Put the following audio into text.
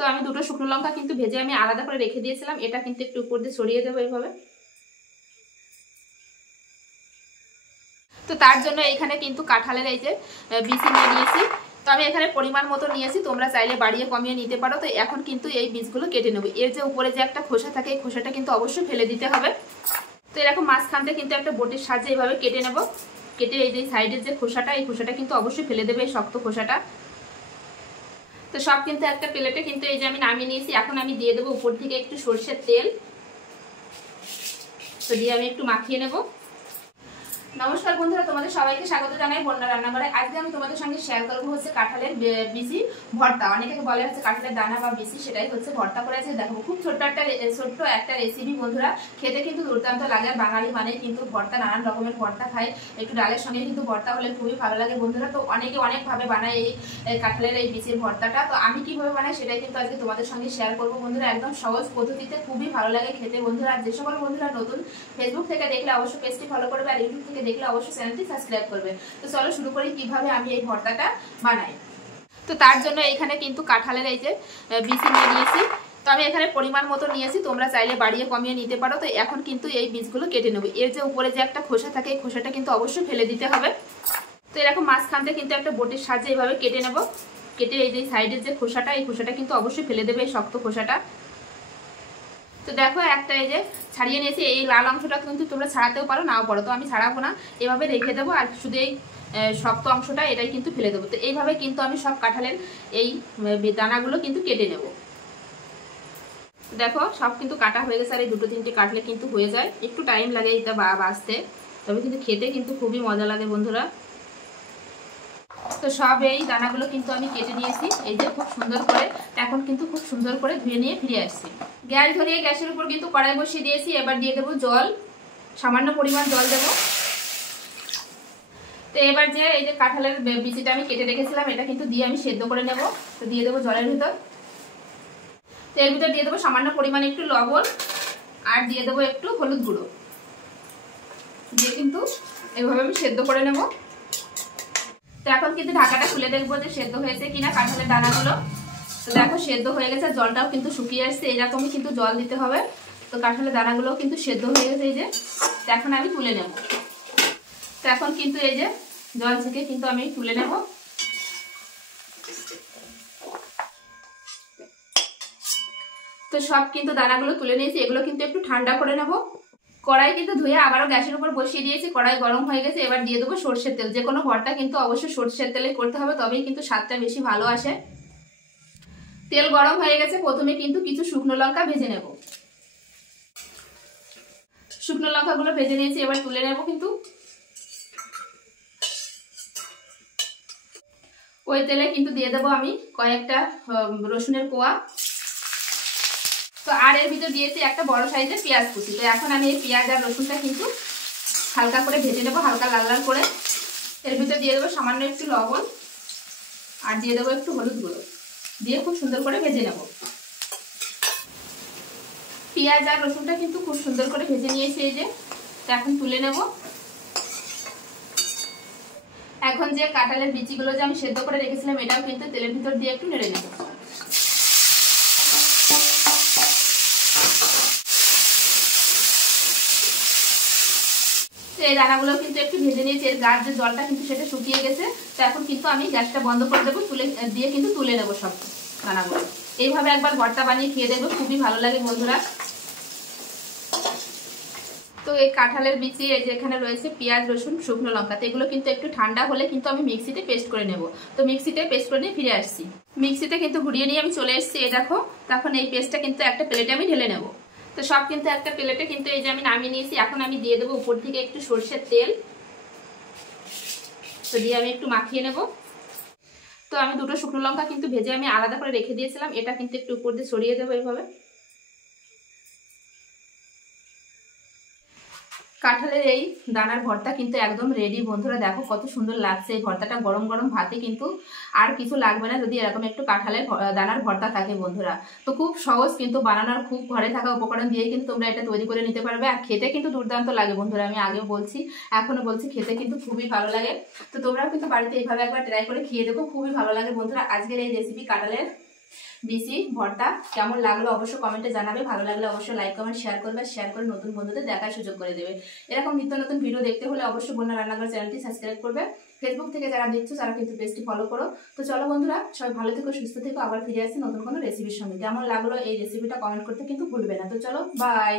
তো আমি দুটো শুকনো লঙ্কা কিন্তু ভেজে আমি আলাদা করে রেখে দিয়েছিলাম, এটা কিন্তু একটু উপর দিয়ে ছড়িয়ে দেবো এইভাবে। তো তার জন্য এখানে কিন্তু কাঁঠালের এই যে বিচি নিয়ে নিয়েছি। তো আমি এখানে পরিমাণ মতো নিয়েছি, তোমরা চাইলে বাড়িয়ে কমিয়ে নিতে পারো। তো এখন কিন্তু এই বীজগুলো কেটে নেবো। এর যে উপরে যে একটা খোসা থাকে, এই খোসাটা কিন্তু অবশ্যই ফেলে দিতে হবে। তো এরকম মাঝখান থেকে কিন্তু একটা বটির সাহায্যে এইভাবে কেটে নেব। কেটে এই যে সাইডের যে খোসাটা, এই খোসাটা কিন্তু অবশ্যই ফেলে দেবে, এই শক্ত খোসাটা। তো সব কিন্তু একটা প্লেটে কিন্তু এই যে আমি নামিয়ে নিয়েছি। এখন আমি দিয়ে দেবো উপর থেকে একটু সরষের তেল। তো দিয়ে আমি একটু মাখিয়ে নেব। নমস্কার বন্ধুরা, তোমাদের সবাইকে স্বাগত জানাই বন্যা রান্নাঘরে। আজকে আমি তোমাদের সঙ্গে শেয়ার করবো হচ্ছে কাঁঠালের বিচি ভর্তা। অনেকে বলে হচ্ছে কাঁঠালের দানা বা বিচি, সেটাই হচ্ছে ভর্তা করে আছে। দেখো খুব ছোট্ট একটা রেসিপি বন্ধুরা, খেতে কিন্তু দুর্দান্ত লাগে। বাঙালি মানে কিন্তু ভর্তা, নানান রকমের ভর্তা খায়, একটু ডালের সঙ্গে কিন্তু ভর্তা হলে খুবই ভালো লাগে বন্ধুরা। তো অনেকে অনেকভাবে বানায় এই কাঁঠালের এই বিচির ভর্তাটা। তো আমি কিভাবে বানাই সেটাই কিন্তু আজকে তোমাদের সঙ্গে শেয়ার করবো বন্ধুরা। একদম সহজ পদ্ধতিতে খুবই ভালো লাগে খেতে বন্ধুরা। আর যে সকল বন্ধুরা নতুন ফেসবুক থেকে দেখলে অবশ্যই পেজটি ফলো করবে, আর ইউটিউব থেকে দেখলে অবশ্যই চ্যানেলটি সাবস্ক্রাইব করবে। তো চলো শুরু করি কিভাবে আমি এই ভর্তাটা বানাই। তো তার জন্য এখানে কিন্তু কাঁঠালের এই যে বিচি নিয়ে নিয়েছি। তো আমি এখানে পরিমাণ মতো নিয়েছি, তোমরা চাইলে বাড়িয়ে কমিয়ে নিতে পারো। তো এখন কিন্তু এই বীজগুলো কেটে নেব। এর যে উপরে যে একটা খোসা থাকে, এই খোসাটা কিন্তু অবশ্যই ফেলে দিতে হবে। তো এরকম মাঝখান থেকে কিন্তু একটা বটির সাহায্যে এইভাবে কেটে নেব। কেটে এই যে সাইডের যে খোসাটা, এই খোসাটা কিন্তু অবশ্যই ফেলে দেবে, এই শক্ত খোসাটা। তো দেখো একটা এই যে ছাড়িয়ে নিয়েছি। এই লাল অংশটা কিন্তু তোমরা ছাড়াতেও পারো, নাও পারো। তো আমি ছাড়াবো না, এভাবে রেখে দেবো। আর শুধু এই শক্ত অংশটা এটাই কিন্তু ফেলে দেবো। তো এইভাবে কিন্তু আমি সব কাঁঠালের এই দানাগুলো কিন্তু কেটে নেব। দেখো সব কিন্তু কাটা হয়ে গেছে। আর এই দুটো তিনটে কাটলে কিন্তু হয়ে যায়, একটু টাইম লাগে এটা বাছতে, তবে কিন্তু খেতে কিন্তু খুবই মজা লাগে বন্ধুরা। তো সব এই দানাগুলো কিন্তু আমি কেটে নিয়েছি এই যে খুব সুন্দর করে। এখন কিন্তু খুব সুন্দর করে ধুয়ে নিয়ে ফিরে আসছি। গ্যাস ধরিয়ে গ্যাসের উপর কিন্তু কড়াই বসিয়ে দিয়েছি। এবার দিয়ে দেবো জল, সামান্য পরিমাণ জল দেবো। তো এবার যে এই যে কাঁঠালের বিচিটা আমি কেটে রেখেছিলাম, এটা কিন্তু দিয়ে আমি সেদ্ধ করে নেব। তো দিয়ে দেবো জলের ভিতর। তো এর ভিতর দিয়ে দেবো সামান্য পরিমাণ একটু লবণ, আর দিয়ে দেবো একটু হলুদ গুঁড়ো। দিয়ে কিন্তু এভাবে আমি সেদ্ধ করে নেব। তো এখন কিন্তু ঢাকাটা খুলে দেখবো যে সেদ্ধ হয়েছে কিনা কাঁঠালের দানাগুলো। তো দেখো সেদ্ধ হয়ে গেছে, জলটাও কিন্তু শুকিয়ে আসছে। এরকমই কিন্তু জল দিতে হবে। তো কাঁঠালের দানাগুলোও কিন্তু সেদ্ধ হয়ে গেছে এই যে। তো এখন আমি তুলে নেব। তো এখন কিন্তু এই যে জল থেকে কিন্তু আমি তুলে নেব। তো সব কিন্তু দানাগুলো তুলে নিয়েছি, এগুলো কিন্তু একটু ঠান্ডা করে নেব। কড়াই কিন্তু ধুয়ে আবারও গ্যাসের উপর বসিয়ে দিয়েছি। কড়াই গরম হয়ে গেছে। এবার দিয়ে দেবো সরষের তেল। যে কোনো ভর্তা কিন্তু অবশ্যই সরষের তেলে করতে হবে, তবেই কিন্তু স্বাদটা বেশি ভালো আসে। তেল গরম হয়ে গেছে। প্রথমে কিন্তু কিছু শুকনো লঙ্কা ভেজে নেব। শুকনো লঙ্কাগুলো ভেজে নিয়েছি, এবার তুলে নেব। কিন্তু ওই তেলে কিন্তু দিয়ে দেবো আমি কয়েকটা রসুনের কোয়া। তো আর এর ভিতর দিয়েছি একটা বড় সাইজের পেঁয়াজ কুচি। তো এখন আমি এই পেঁয়াজ আর রসুনটা কিন্তু হালকা করে ভেজে নেবো, হালকা লাল লাল করে। এর ভিতর দিয়ে দেবো সামান্য একটু লবণ, আর দিয়ে দেবো একটু হলুদ গুঁড়ো। দিয়ে খুব সুন্দর করে ভেজে নেব। পেঁয়াজ আর রসুনটা কিন্তু খুব সুন্দর করে ভেজে নিয়েছি এই যে। তো এখন তুলে নেব। এখন যে কাঁঠালের বিচিগুলো যে আমি সেদ্ধ করে রেখেছিলাম, এটাও কিন্তু তেলের ভিতর দিয়ে একটু নেড়ে নেব। এই দানাগুলো কিন্তু একটু ভেজে নিয়েছি। এর গাছ যে জলটা কিন্তু সেটা শুকিয়ে গেছে। তো এখন কিন্তু আমি গ্যাসটা বন্ধ করে দেবো, তুলে নেবো সব দানাগুলো। এইভাবে একবার ভর্তা বানিয়ে খেয়ে দেখবো, খুবই ভালো লাগে বন্ধুরা। তো এই কাঁঠালের বিচি এই যে এখানে রয়েছে পেঁয়াজ, রসুন, শুকনো লঙ্কা। তো এগুলো কিন্তু একটু ঠান্ডা হলে কিন্তু আমি মিক্সিতে পেস্ট করে নেব। তো মিক্সিতে পেস্ট করে নিয়ে ফিরে আসছি। মিক্সিতে কিন্তু ঘুরিয়ে নিয়ে আমি চলে এসেছি। এই দেখো, তখন এই পেস্টটা কিন্তু একটা প্লেটে আমি ঢেলে নেব। তো সব কিন্তু একটা প্লেটে কিন্তু এই যে আমি নামিয়ে নিয়েছি। এখন আমি দিয়ে দেবো উপর থেকে একটু সরষের তেল। তো দিয়ে আমি একটু মাখিয়ে নেব। তো আমি দুটো শুকনো লঙ্কা কিন্তু ভেজে আমি আলাদা করে রেখে দিয়েছিলাম, এটা কিন্তু একটু উপর দিয়ে ছড়িয়ে দেবো এইভাবে। কাঁঠালের এই দানার ভর্তা কিন্তু একদম রেডি বন্ধুরা। দেখো কত সুন্দর লাগছে এই ভর্তাটা। গরম গরম ভাতে কিন্তু আর কিছু লাগবে না যদি এরকম একটু কাঁঠালের দানার ভর্তা থাকে বন্ধুরা। তো খুব সহজ কিন্তু বানানোর, খুব ঘরে থাকা উপকরণ দিয়ে কিন্তু তোমরা এটা তৈরি করে নিতে পারবে। আর খেতে কিন্তু দুর্দান্ত লাগে বন্ধুরা। আমি আগেও বলছি, এখনো বলছি, খেতে কিন্তু খুবই ভালো লাগে। তো তোমরাও কিন্তু বাড়িতে এইভাবে একবার ট্রাই করে খেয়ে দেখো, খুবই ভালো লাগে বন্ধুরা। আজকের এই রেসিপি কাঁঠালের বিসি ভর্তা কেমন লাগলো অবশ্যই কমেন্টে জানাবে। ভালো লাগলে অবশ্যই লাইক কমেন্ট শেয়ার করবে, শেয়ার করে নতুন বন্ধুদের দেখার সুযোগ করে দেবে। এরকম নিত্য নতুন ভিডিও দেখতে হলে অবশ্যই বন্যা রান্নাঘর চ্যানেলটি সাবস্ক্রাইব করবে। ফেসবুক থেকে যারা দেখছো তারা কিন্তু পেজটি ফলো করো। তো চলো বন্ধুরা, সবাই ভালো থেকো, সুস্থ থেকো, আবার ফিরে আসছি নতুন কোনো রেসিপির সঙ্গে। কেমন লাগলো এই রেসিপিটা কমেন্ট করতে কিন্তু ভুলবে না। তো চলো, বাই।